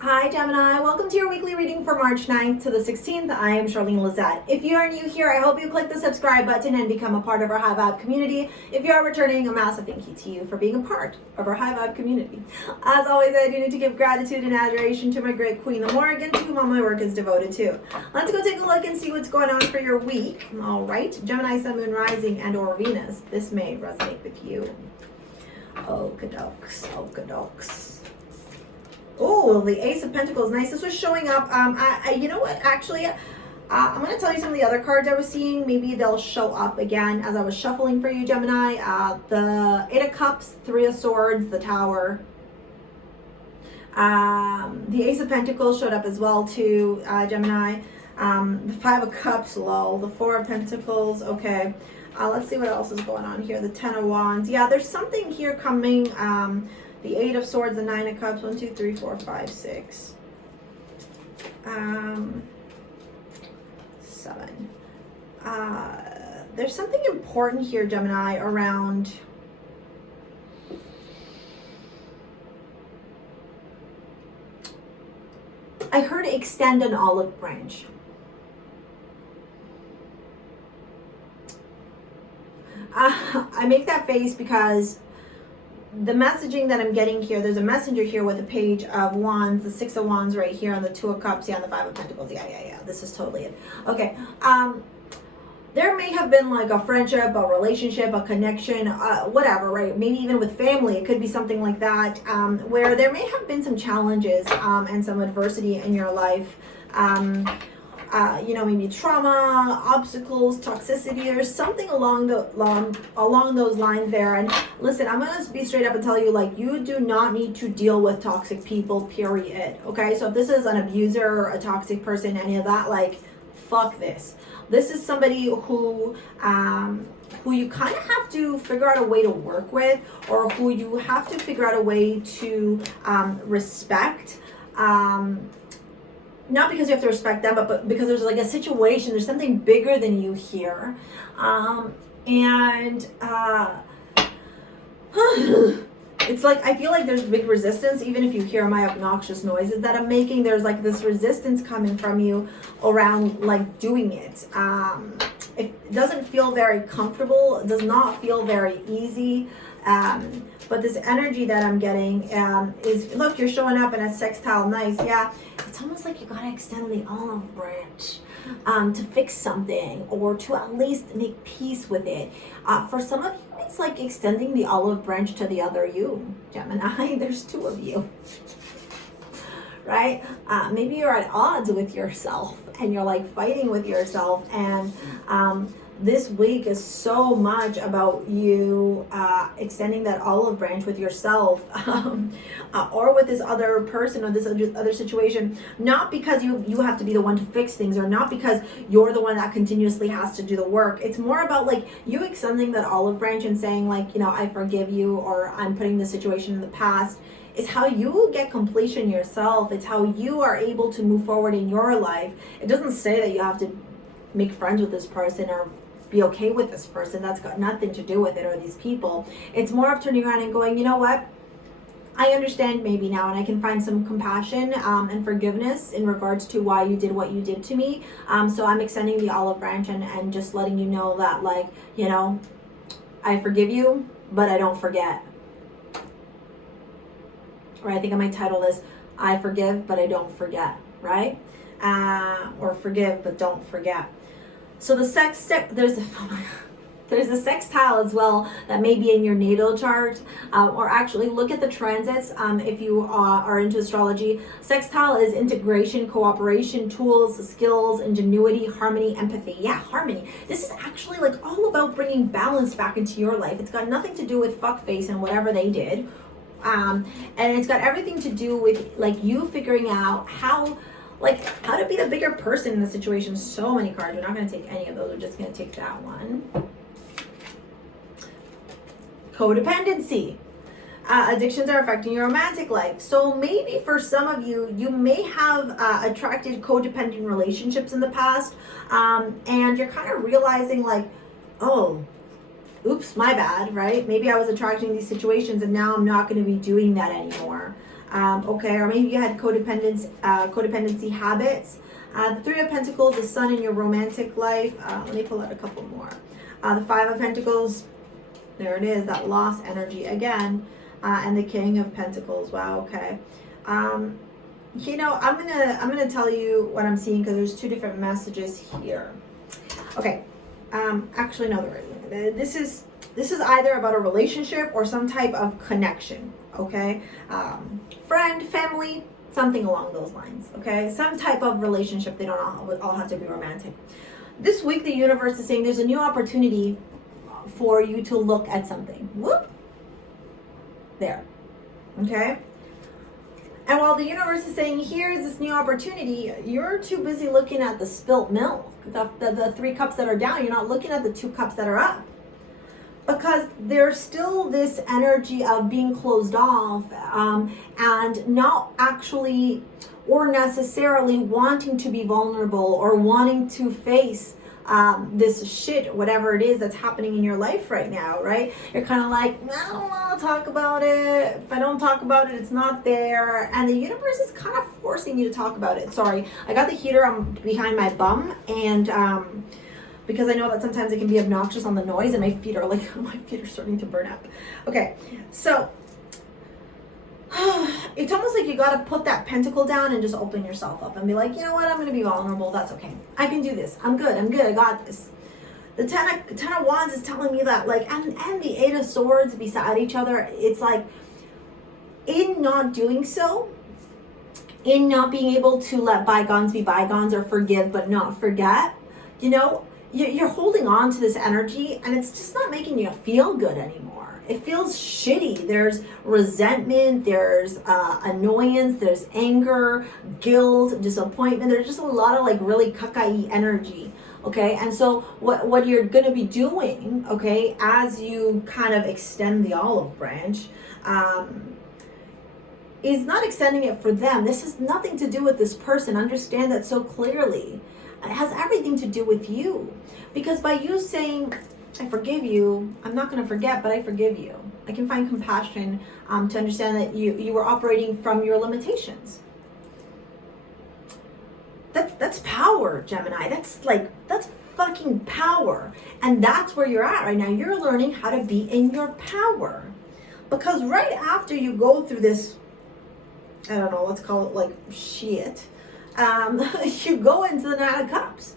Hi Gemini, welcome to your weekly reading for March 9th to the 16th. I am Charlene Lizette. If you are new here, I hope you click the subscribe button and become a part of our High Vibe community. If you are returning, a massive thank you to you for being a part of our High Vibe community. As always, I do need to give gratitude and adoration to my great queen, the Morrigan, to whom all my work is devoted to. Let's go take a look and see what's going on for your week. All right, Gemini, Sun, Moon, Rising, and or Venus. This may resonate with you. Okadokes, okadokes. Oh, the Ace of Pentacles. Nice. This was showing up. You know what? Actually, I'm going to tell you some of the other cards I was seeing. Maybe they'll show up again as I was shuffling for you, Gemini. The Eight of Cups, Three of Swords, the Tower. The Ace of Pentacles showed up as well, too, Gemini. The Five of Cups, low. The Four of Pentacles, okay. Let's see what else is going on here. The Ten of Wands. Yeah, there's something here coming. The Eight of Swords, the Nine of Cups, 1, 2, 3, 4, 5, 6. 7. There's something important here, Gemini, around I heard extend an olive branch. I make that face because the messaging that I'm getting here, there's a messenger here with a Page of Wands, the Six of Wands right here, and the Two of Cups, yeah, and the Five of Pentacles. Yeah. This is totally it. Okay. There may have been like a friendship, a relationship, a connection, whatever, right? Maybe even with family, it could be something like that, where there may have been some challenges and some adversity in your life. You know, maybe trauma, obstacles, toxicity, there's something along those lines there. And listen, I'm going to be straight up and tell you, like, you do not need to deal with toxic people, period. Okay, so if this is an abuser or a toxic person, any of that, like, fuck this. This is somebody who you kind of have to figure out a way to work with, or who you have to figure out a way to respect. Not because you have to respect them, but because there's like a situation, there's something bigger than you here. It's like, I feel like there's big resistance, even if you hear my obnoxious noises that I'm making, there's like this resistance coming from you around like doing it. It doesn't feel very comfortable, it does not feel very easy. But this energy that I'm getting is, look, you're showing up in a sextile, nice, yeah. It's almost like you gotta extend the olive branch to fix something, or to at least make peace with it. For some of you, it's like extending the olive branch to the other you, Gemini. There's two of you, right? Maybe you're at odds with yourself and you're like fighting with yourself, and this week is so much about you extending that olive branch with yourself, or with this other person or this other situation, not because you have to be the one to fix things, or not because you're the one that continuously has to do the work. It's more about like you extending that olive branch and saying, like, you know, I forgive you, or I'm putting this situation in the past. It's how you get completion yourself. It's how you are able to move forward in your life. It doesn't say that you have to make friends with this person or be okay with this person. That's got nothing to do with it, or these people. It's more of turning around and going, you know what? I understand maybe now, and I can find some compassion and forgiveness in regards to why you did what you did to me. So I'm extending the olive branch and just letting you know that, like, you know, I forgive you, but I don't forget. Or I think I might title this, I forgive, but I don't forget, right? Or forgive, but don't forget. So the there's a sextile as well that may be in your natal chart, or actually look at the transits if you are into astrology. Sextile is integration, cooperation, tools, skills, ingenuity, harmony, empathy. Yeah, harmony. This is actually like all about bringing balance back into your life. It's got nothing to do with fuckface and whatever they did, and it's got everything to do with like you figuring out how to be the bigger person in the situation. So many cards. We're not going to take any of those. We're just going to take that one. Codependency. Addictions are affecting your romantic life. So maybe for some of you, you may have attracted codependent relationships in the past, and you're kind of realizing like, oh, oops, my bad, right? Maybe I was attracting these situations and now I'm not going to be doing that anymore. Okay, or maybe you had codependency habits. The Three of Pentacles, the Sun in your romantic life. Let me pull out a couple more. The Five of Pentacles, there it is, that lost energy again. And the King of Pentacles. Wow, okay. You know, I'm gonna tell you what I'm seeing because there's two different messages here. Okay. Actually, no, this is either about a relationship or some type of connection. Okay, friend, family, something along those lines. Okay, some type of relationship. They don't all have to be romantic. This week, the universe is saying there's a new opportunity for you to look at something. Whoop. There. Okay. And while the universe is saying, here's this new opportunity, you're too busy looking at the spilt milk, the 3 cups that are down. You're not looking at the 2 cups that are up. Because there's still this energy of being closed off and not actually or necessarily wanting to be vulnerable or wanting to face this shit, whatever it is that's happening in your life right now, right? You're kind of like, I don't want to talk about it. If I don't talk about it, it's not there. And the universe is kind of forcing you to talk about it. Sorry, I got the heater behind my bum, and because I know that sometimes it can be obnoxious on the noise, and my feet are starting to burn up. Okay, so it's almost like you got to put that pentacle down and just open yourself up and be like, you know what, I'm going to be vulnerable. That's okay. I can do this. I'm good. I got this. The 10 of Wands is telling me that, like, and the 8 of Swords beside each other. It's like, in not doing so, in not being able to let bygones be bygones or forgive but not forget, you know, you're holding on to this energy and it's just not making you feel good anymore. It feels shitty. There's resentment, there's annoyance, there's anger, guilt, disappointment. There's just a lot of like really kakai energy, okay? And so what you're gonna be doing, okay, as you kind of extend the olive branch, is not extending it for them. This has nothing to do with this person. Understand that so clearly. It has everything to do with you. Because by you saying, I forgive you, I'm not going to forget, but I forgive you. I can find compassion to understand that you were operating from your limitations. That's power, Gemini. That's fucking power. And that's where you're at right now. You're learning how to be in your power. Because right after you go through this, I don't know, let's call it like shit, you go into the Nine of Cups.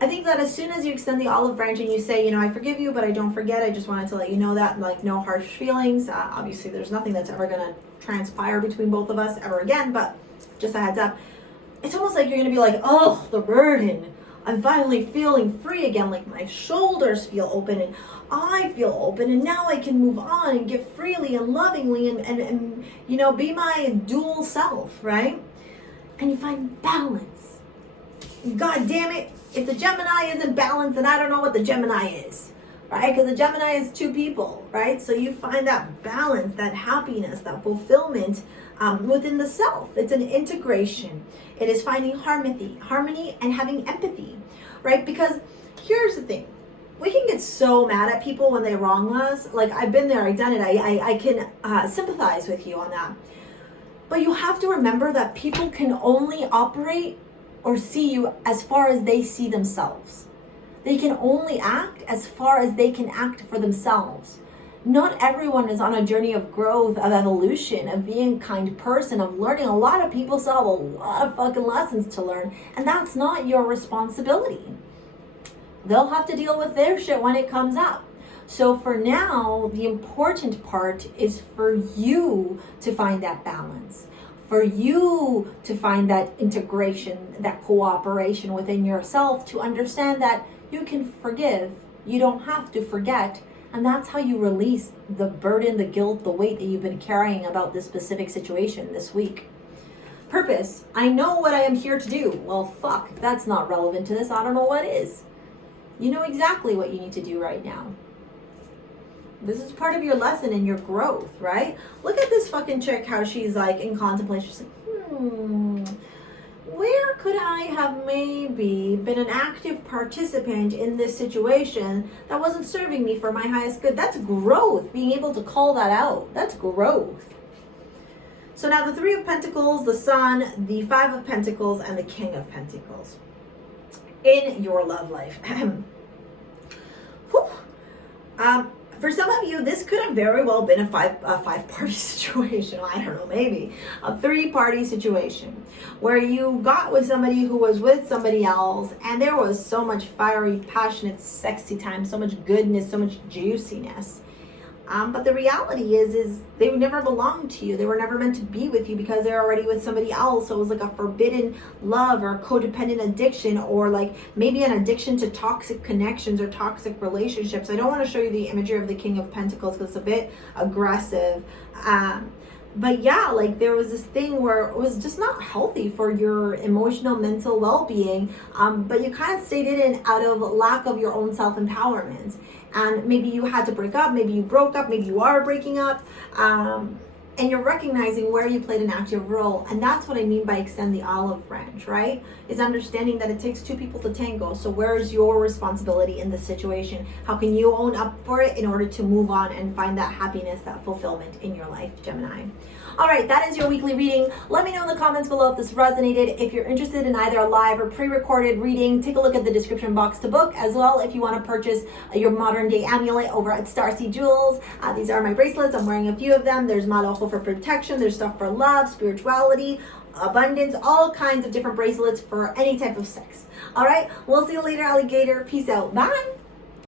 I think that as soon as you extend the olive branch and you say, you know, I forgive you, but I don't forget. I just wanted to let you know that, like, no harsh feelings. Obviously, there's nothing that's ever going to transpire between both of us ever again, but just a heads up. It's almost like you're going to be like, oh, the burden. I'm finally feeling free again. Like my shoulders feel open and I feel open, and now I can move on and give freely and lovingly and you know, be my dual self, right? And you find balance. God damn it. If the Gemini isn't balanced, then I don't know what the Gemini is, right? Because the Gemini is 2 people, right? So you find that balance, that happiness, that fulfillment within the self. It's an integration. It is finding harmony and having empathy, right? Because here's the thing. We can get so mad at people when they wrong us. Like, I've been there, I've done it. I can sympathize with you on that. But you have to remember that people can only operate or see you as far as they see themselves. They can only act as far as they can act for themselves. Not everyone is on a journey of growth, of evolution, of being a kind person, of learning. A lot of people still have a lot of fucking lessons to learn, and that's not your responsibility. They'll have to deal with their shit when it comes up. So for now, the important part is for you to find that balance. For you to find that integration, that cooperation within yourself, to understand that you can forgive, you don't have to forget, and that's how you release the burden, the guilt, the weight that you've been carrying about this specific situation this week. Purpose, I know what I am here to do. Well, fuck, if that's not relevant to this, I don't know what is. You know exactly what you need to do right now. This is part of your lesson and your growth, right? Look at this fucking chick, how she's like in contemplation. She's like, where could I have maybe been an active participant in this situation that wasn't serving me for my highest good? That's growth, being able to call that out. That's growth. So now the Three of Pentacles, the Sun, the Five of Pentacles, and the King of Pentacles in your love life. For some of you, this could have very well been a five-party situation. I don't know, maybe a three-party situation where you got with somebody who was with somebody else, and there was so much fiery, passionate, sexy time, so much goodness, so much juiciness. But the reality is they never belonged to you. They were never meant to be with you because they're already with somebody else. So it was like a forbidden love or codependent addiction, or like maybe an addiction to toxic connections or toxic relationships. I don't want to show you the imagery of the King of Pentacles because it's a bit aggressive. But yeah, like there was this thing where it was just not healthy for your emotional, mental well-being. But you kind of stayed in it out of lack of your own self-empowerment. And maybe you had to break up, maybe you broke up, maybe you are breaking up. And you're recognizing where you played an active role. And that's what I mean by extend the olive branch, right? Is understanding that it takes two people to tango. So where is your responsibility in this situation? How can you own up for it in order to move on and find that happiness, that fulfillment in your life, Gemini? All right, that is your weekly reading. Let me know in the comments below if this resonated. If you're interested in either a live or pre-recorded reading, take a look at the description box to book. As well, if you want to purchase your modern day amulet over at STARSEA Jewels. These are my bracelets. I'm wearing a few of them. There's Malojo for protection. There's stuff for love, spirituality, abundance, all kinds of different bracelets for any type of sex. All right, we'll see you later, alligator. Peace out. Bye.